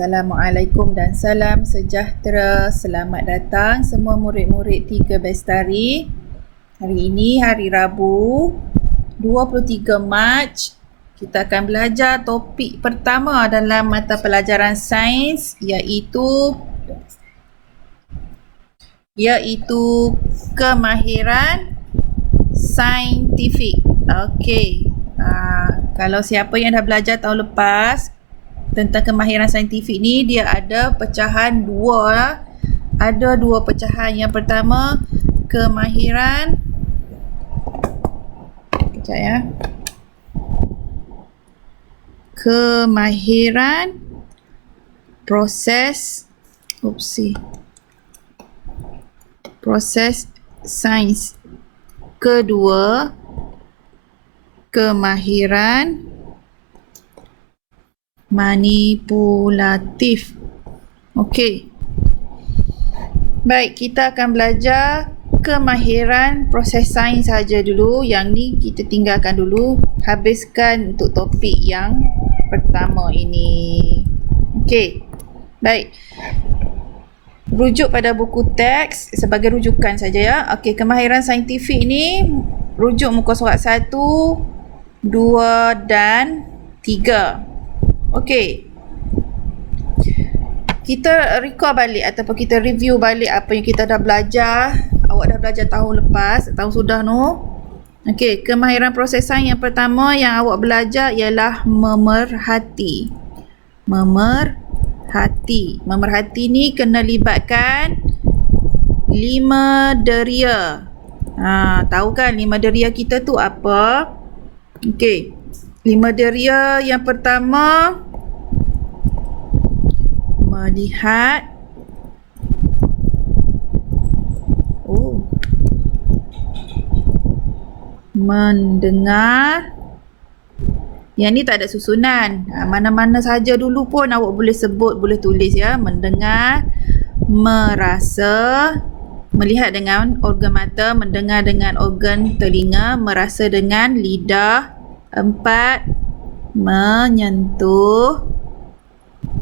Assalamualaikum dan salam sejahtera. Selamat datang semua murid-murid 3 Bestari. Hari ini hari Rabu 23 Mac. Kita akan belajar topik pertama dalam mata pelajaran sains iaitu kemahiran saintifik. Okey. Kalau siapa yang dah belajar tahun lepas tentang kemahiran saintifik ni, dia ada pecahan dua. Ada dua pecahan. Yang pertama, kemahiran kemahiran proses sains. Kedua, kemahiran manipulatif. Okey. Baik, kita akan belajar kemahiran proses sains saja dulu. Yang ni kita tinggalkan dulu. Habiskan untuk topik yang pertama ini. Okey. Baik. Rujuk pada buku teks sebagai rujukan saja ya. Okey, kemahiran saintifik ni rujuk muka surat 1, 2 dan 3. Okey. Kita recall balik ataupun kita review balik apa yang kita dah belajar. Awak dah belajar tahun lepas, tahun sudah no. Okey, kemahiran proses sains yang pertama yang awak belajar ialah memerhati. Memerhati ni kena libatkan 5 deria. Tahu kan 5 deria kita tu apa? Okey. 5 deria yang pertama, melihat, mendengar. Yang ni tak ada susunan. Mana-mana saja dulu pun awak boleh sebut, boleh tulis ya. Mendengar, merasa, melihat dengan organ mata, mendengar dengan organ telinga, merasa dengan lidah. 4, menyentuh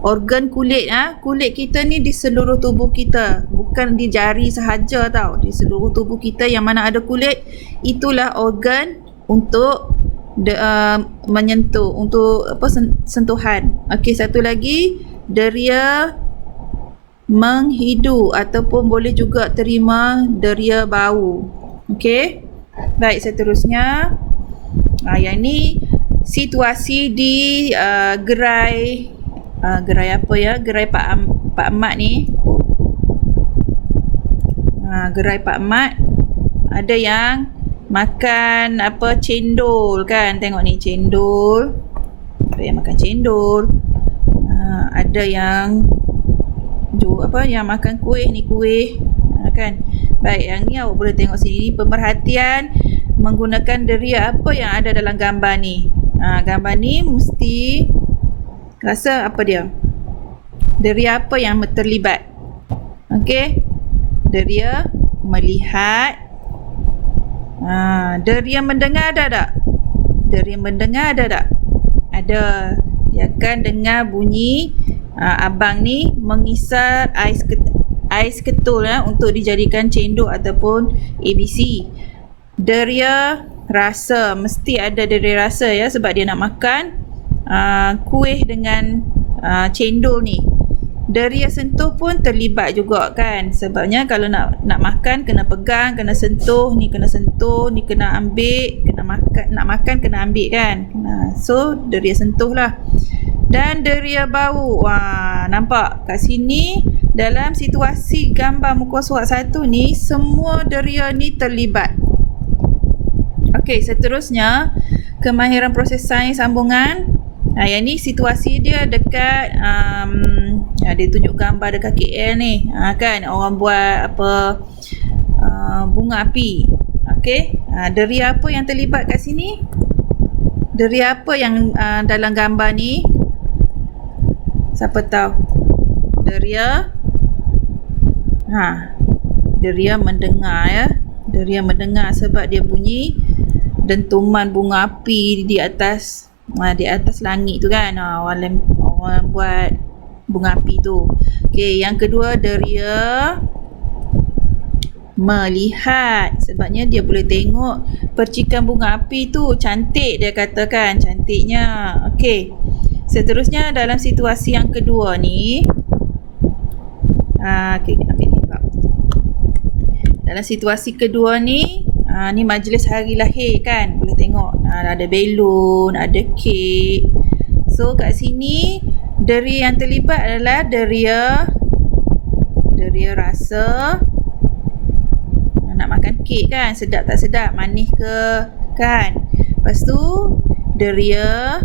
organ kulit. Kulit kita ni di seluruh tubuh kita, bukan di jari sahaja tau. Di seluruh tubuh kita yang mana ada kulit, itulah organ untuk menyentuh, untuk sentuhan. Okey, satu lagi, deria menghidu ataupun boleh juga terima deria bau. Okey. Baik, seterusnya yang ni situasi di gerai apa ya? Gerai Pak Mat ni. Gerai Pak Mat ada yang makan cendol kan? Tengok ni cendol. Ada yang makan cendol. Ada yang yang makan kuih ni kuih. Kan? Baik, yang ni awak boleh tengok sini pemerhatian menggunakan deria apa yang ada dalam gambar ni. Gambar ni mesti rasa apa dia? Deria apa yang terlibat? Okey. Deria melihat. Deria mendengar ada tak? Deria mendengar ada tak? Ada. Dia akan dengar bunyi abang ni mengisar ais ketul untuk dijadikan cendol ataupun ABC. Deria rasa, mesti ada deria rasa ya, sebab dia nak makan kuih dengan cendol ni. Deria sentuh pun terlibat juga kan, sebabnya kalau nak makan kena pegang, kena sentuh, ni kena sentuh, ni kena ambil, kena makan, nak makan kena ambil kan. So deria sentuh lah. Dan deria bau. Nampak kat sini dalam situasi gambar muka surat 1 ni, semua deria ni terlibat. Okey, seterusnya kemahiran proses sains sambungan. Yang ni situasi dia dekat dia tunjuk gambar dekat KL ni. Kan orang buat bunga api. Okey, deria apa yang terlibat kat sini? Deria apa yang dalam gambar ni? Siapa tahu? Deria deria mendengar ya. Deria mendengar sebab dia bunyi dentuman bunga api di atas langit tu kan. Orang buat bunga api tu. Okey, yang kedua deria melihat, sebabnya dia boleh tengok percikan bunga api tu. Cantik dia katakan, cantiknya. Okey, seterusnya dalam situasi yang kedua ni, okey, ambil ni pula. Dalam situasi kedua ni, ni majlis hari lahir kan, boleh tengok ada belon, ada kek. So kat sini deria yang terlibat adalah deria rasa nak makan kek kan, sedap tak sedap, manis ke kan. Lepas tu deria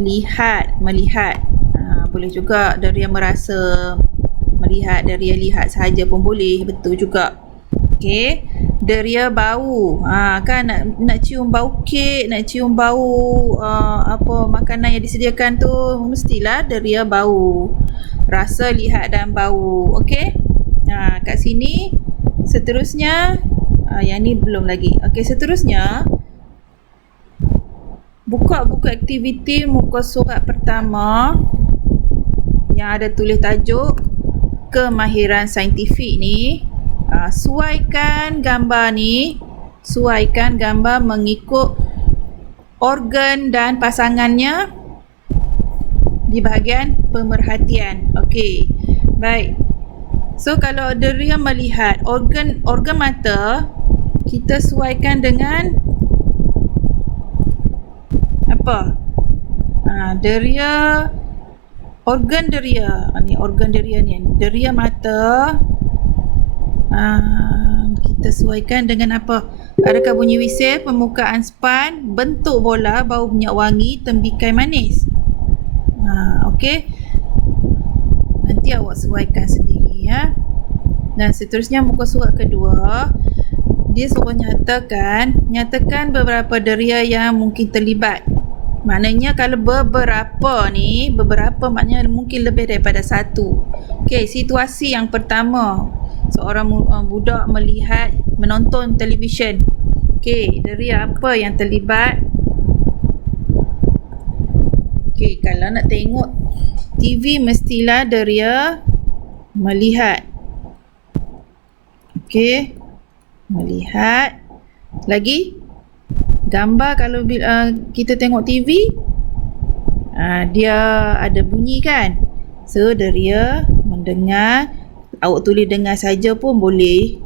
melihat. Boleh juga deria merasa melihat, deria lihat sahaja pun boleh, betul juga. Okey, deria bau. Kan nak cium bau kek, nak cium bau apa makanan yang disediakan tu, mestilah deria bau. Rasa, lihat dan bau. Okey. Kat sini seterusnya yang ni belum lagi. Okey, seterusnya buka buku aktiviti muka surat pertama yang ada tulis tajuk kemahiran saintifik ni. Suaikan gambar mengikut organ dan pasangannya di bahagian pemerhatian. Okey, baik. So kalau deria melihat, organ mata kita suaikan dengan apa? Organ deria ni. Deria mata kita suaikan dengan apa? Adakah bunyi whistle, permukaan span, bentuk bola, bau minyak wangi, tembikai manis. Okey. Nanti awak sesuaikan sendiri ya. Dan seterusnya muka surat kedua, dia suruh nyatakan beberapa deria yang mungkin terlibat. Maknanya kalau beberapa maknanya mungkin lebih daripada satu. Okey, situasi yang pertama, seorang budak menonton televisyen. Okey, deria apa yang terlibat? Okey, kalau nak tengok TV mestilah deria melihat. Okey, melihat. Lagi, gambar kalau kita tengok TV, dia ada bunyi kan. So deria mendengar. Awak tulis dengar saja pun boleh.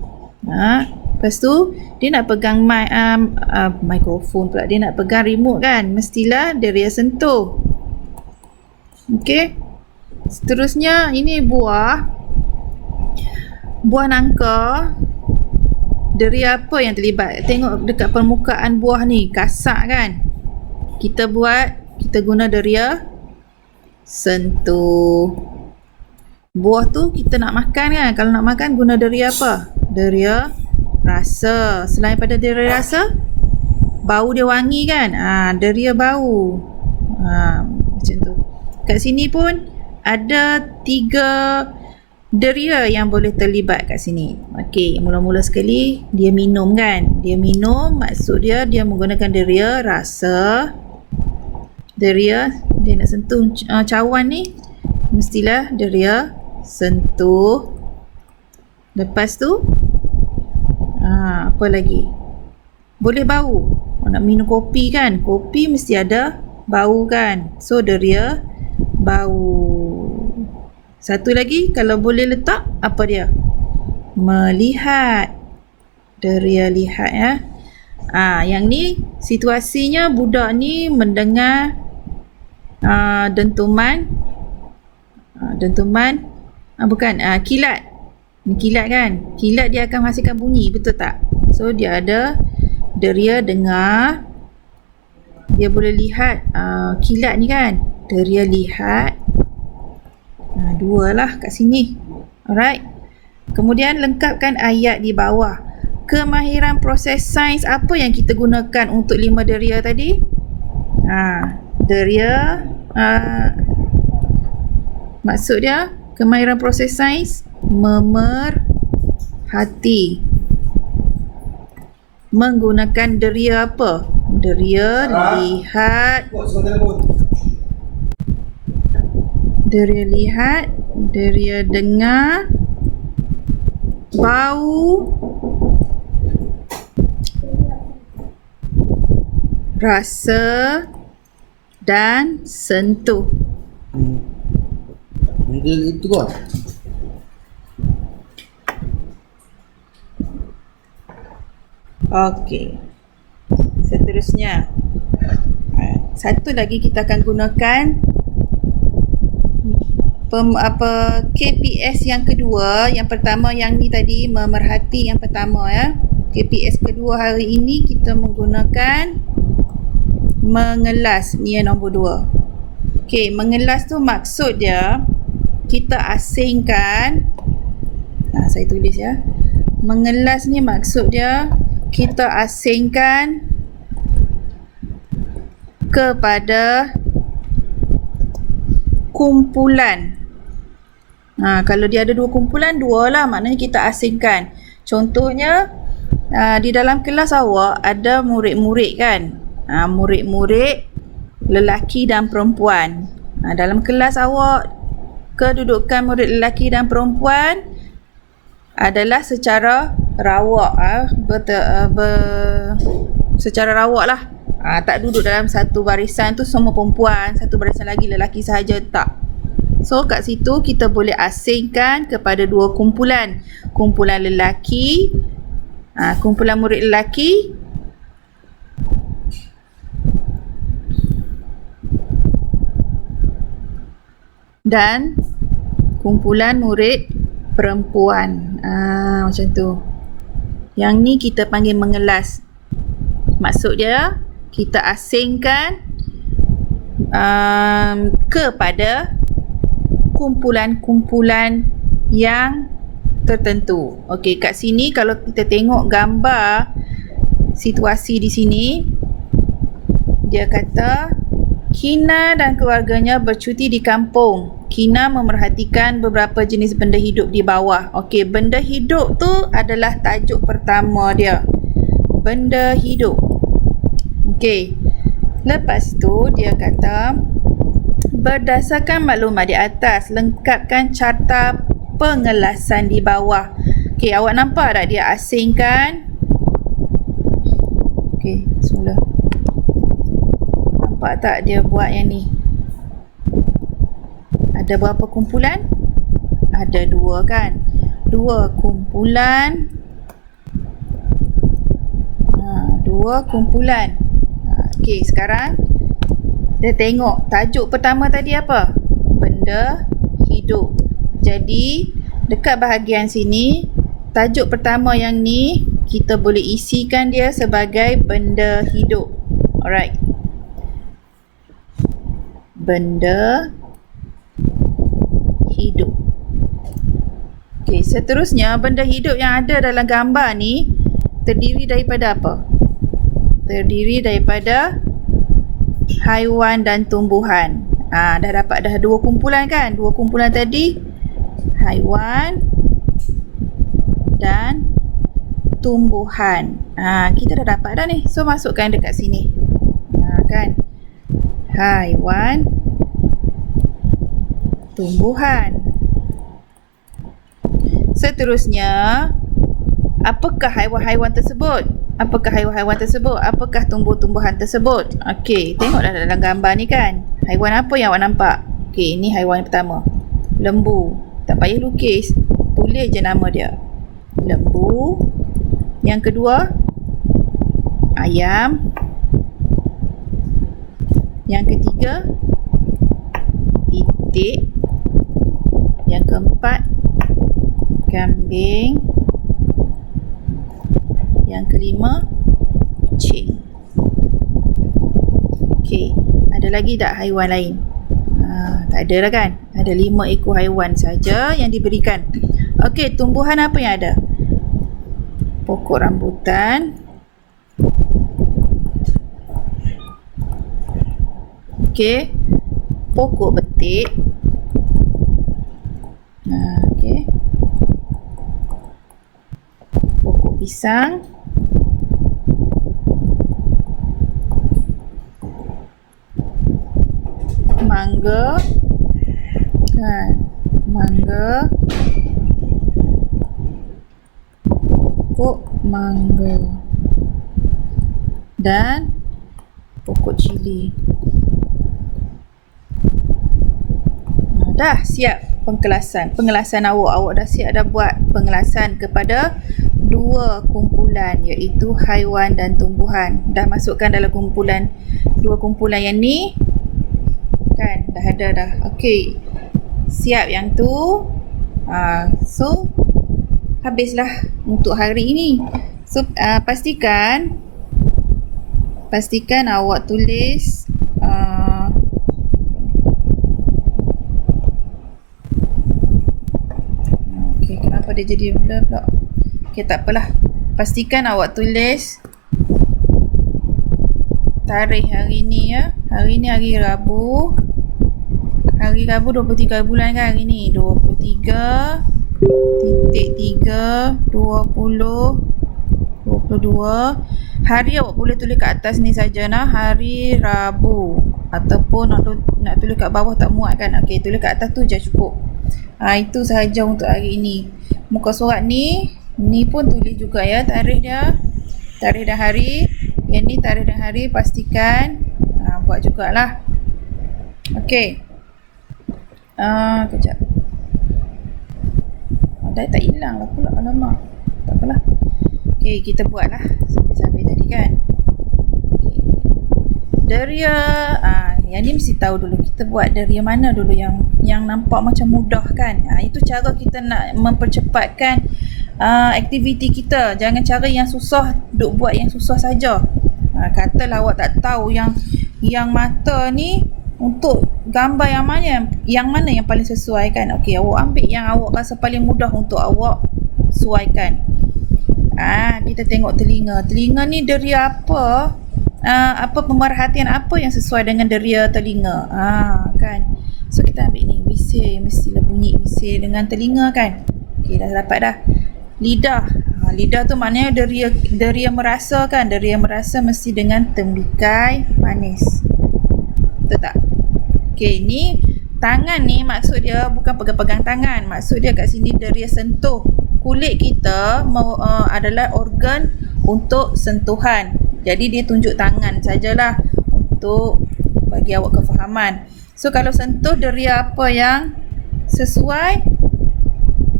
Lepas tu dia nak pegang mikrofon pula, dia nak pegang remote kan, mestilah deria sentuh. Okey. Seterusnya ini buah nangka. Deria apa yang terlibat? Tengok dekat permukaan buah ni, kasar kan? Kita guna deria sentuh. Buah tu kita nak makan kan? Kalau nak makan guna deria apa? Deria rasa. Selain pada deria rasa, bau dia wangi kan? Deria bau. Macam tu. Kat sini pun ada 3 deria yang boleh terlibat kat sini. Okey, mula-mula sekali dia minum kan? Dia minum, maksud dia menggunakan deria rasa. Dia nak sentuh cawan ni, mestilah deria sentuh. Lepas tu apa lagi? Boleh bau. Nak minum kopi kan? Kopi mesti ada bau kan? So deria bau. Satu lagi, kalau boleh letak, apa dia? Melihat. Deria lihat ya. Yang ni situasinya budak ni mendengar dentuman. Kilat. Ni kilat kan? Kilat dia akan menghasilkan bunyi, betul tak? So dia ada deria dengar. Dia boleh lihat kilat ni kan? Deria lihat. 2 lah kat sini. Alright. Kemudian lengkapkan ayat di bawah. Kemahiran proses sains apa yang kita gunakan untuk 5 deria tadi? Deria maksud dia kemahiran proses sains memerhati. Menggunakan deria apa? Deria lihat. Deria lihat, deria dengar, bau, rasa dan sentuh. Mungkin itu kok. Okey. Seterusnya. Satu lagi kita akan gunakan KPS yang kedua. Yang pertama yang ni tadi memerhati yang pertama ya. KPS kedua hari ini kita menggunakan mengelas. Ni yang nombor 2. Okey, mengelas tu maksud dia kita asingkan. Saya tulis ya. Mengelas ni maksud dia kita asingkan kepada kumpulan. Kalau dia ada 2 kumpulan, 2 lah, maknanya kita asingkan. Contohnya di dalam kelas awak ada murid-murid kan. Murid-murid lelaki dan perempuan. Dalam kelas awak kedudukan murid lelaki dan perempuan adalah secara rawak, secara rawak lah. Tak duduk dalam satu barisan tu semua perempuan, satu barisan lagi lelaki sahaja, tak. So kat situ kita boleh asingkan kepada 2 kumpulan. Kumpulan lelaki, kumpulan murid lelaki dan kumpulan murid perempuan. Macam tu. Yang ni kita panggil mengelas. Maksud dia kita asingkan kepada kumpulan-kumpulan yang tertentu. Okey, kat sini kalau kita tengok gambar situasi di sini, dia kata Kina dan keluarganya bercuti di kampung. Kina memerhatikan beberapa jenis benda hidup di bawah. Okey, benda hidup tu adalah tajuk pertama dia. Benda hidup. Okey. Lepas tu dia kata berdasarkan maklumat di atas, lengkapkan carta pengelasan di bawah. Okey, awak nampak tak dia asingkan? Okey, semula. Nampak tak dia buat yang ni? Ada berapa kumpulan? Ada 2 kan? 2 kumpulan. 2 kumpulan. Okey, sekarang kita tengok tajuk pertama tadi apa? Benda hidup. Jadi, dekat bahagian sini, tajuk pertama yang ni kita boleh isikan dia sebagai benda hidup. Alright. Benda hidup. Okey, seterusnya benda hidup yang ada dalam gambar ni terdiri daripada apa? Terdiri daripada haiwan dan tumbuhan. Dah dapat dah 2 kumpulan kan? 2 kumpulan tadi haiwan dan tumbuhan. Kita dah dapat dah ni. So masukkan dekat sini. Kan? Haiwan, tumbuhan. Seterusnya, apakah haiwan-haiwan tersebut? Apakah haiwan-haiwan tersebut? Apakah tumbuh-tumbuhan tersebut? Okey, tengoklah dalam gambar ni kan. Haiwan apa yang awak nampak? Okey, ini haiwan pertama. Lembu. Tak payah lukis. Tulis je nama dia. Lembu. Yang kedua, ayam. Yang ketiga, itik. Yang keempat, kambing. Yang kelima, kucing. Okey, ada lagi tak haiwan lain? Tak ada lah kan? Ada 5 ekor haiwan saja yang diberikan. Okey, tumbuhan apa yang ada? Pokok rambutan. Okey, pokok betik. Okey. Pokok pisang. Mangga. Kan? Mangga. Pokok mangga. Dan pokok cili. Dah siap pengelasan awak dah siap dah buat pengelasan kepada dua kumpulan, iaitu haiwan dan tumbuhan. Dah masukkan dalam dua kumpulan yang ni kan, dah ada dah. Okey, siap yang tu. So habislah untuk hari ini. So pastikan awak tulis kenapa dia jadi blur pula. Okey, tak apalah. Pastikan awak tulis tarikh hari ni ya. Hari ni hari Rabu. Hari Rabu 23 bulan kan hari ni. 23.2022. Hari awak boleh tulis kat atas ni saja nah, hari Rabu. Ataupun nak tulis kat bawah tak muat kan. Okey, tulis kat atas tu je cukup. Itu sahaja untuk hari ini. Muka surat ni pun tulis juga ya tarikh dia. Tarikh dan hari. Yang ni tarikh dan hari pastikan buat jugalah. Okey. Kejap. Dah tak hilang lah pula. Alamak. Tak apalah. Okey, kita buatlah sampai-sampai tadi kan. Okay. Deria, yang ni mesti tahu dulu. Kita buat deria mana dulu yang nampak macam mudah kan. Itu cara kita nak mempercepatkan aktiviti kita. Jangan cara yang susah, duk buat yang susah saja. Katalah awak tak tahu yang mata ni untuk gambar yang mana yang paling sesuai kan. Okey, awak ambil yang awak rasa paling mudah untuk awak sesuaikan. Kita tengok telinga. Telinga ni deria apa? Pemerhatian apa yang sesuai dengan deria telinga? Kan. So kita ambil ni, bising, mestilah bunyi bising dengan telinga kan. Okey, dah dapat dah. Lidah. Lidah tu maknanya deria merasa kan. Deria merasa mesti dengan tembikai manis. Betul tak? Okey, ni tangan ni maksud dia bukan pegang-pegang tangan. Maksud dia kat sini deria sentuh. Kulit kita adalah organ untuk sentuhan. Jadi dia tunjuk tangan sajalah untuk bagi awak kefahaman. So kalau sentuh deria apa yang sesuai?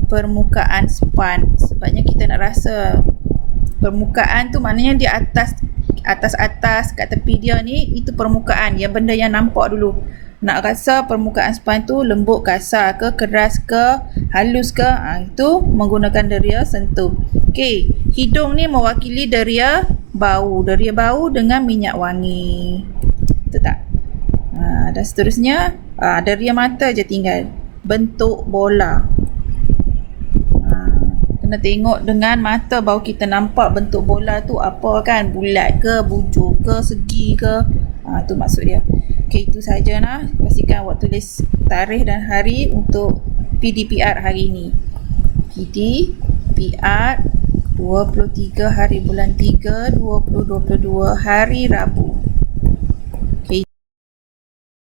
Permukaan span. Sebabnya kita nak rasa permukaan tu maknanya di atas kat tepi dia ni, itu permukaan. Yang benda yang nampak dulu. Nak rasa permukaan span tu lembut, kasar ke, keras ke, halus ke, itu menggunakan deria sentuh. Okey, hidung ni mewakili deria bau. Deria bau dengan minyak wangi. Betul tak? Dan seterusnya, deria mata je tinggal. Bentuk bola. Kena tengok dengan mata baru kita nampak bentuk bola tu apa kan. Bulat ke, bujur ke, segi ke. Tu maksud dia. Okey, itu sahaja nah. Pastikan awak tulis tarikh dan hari untuk PDPR hari ini. PDPR 23 hari bulan 3 2022 hari Rabu.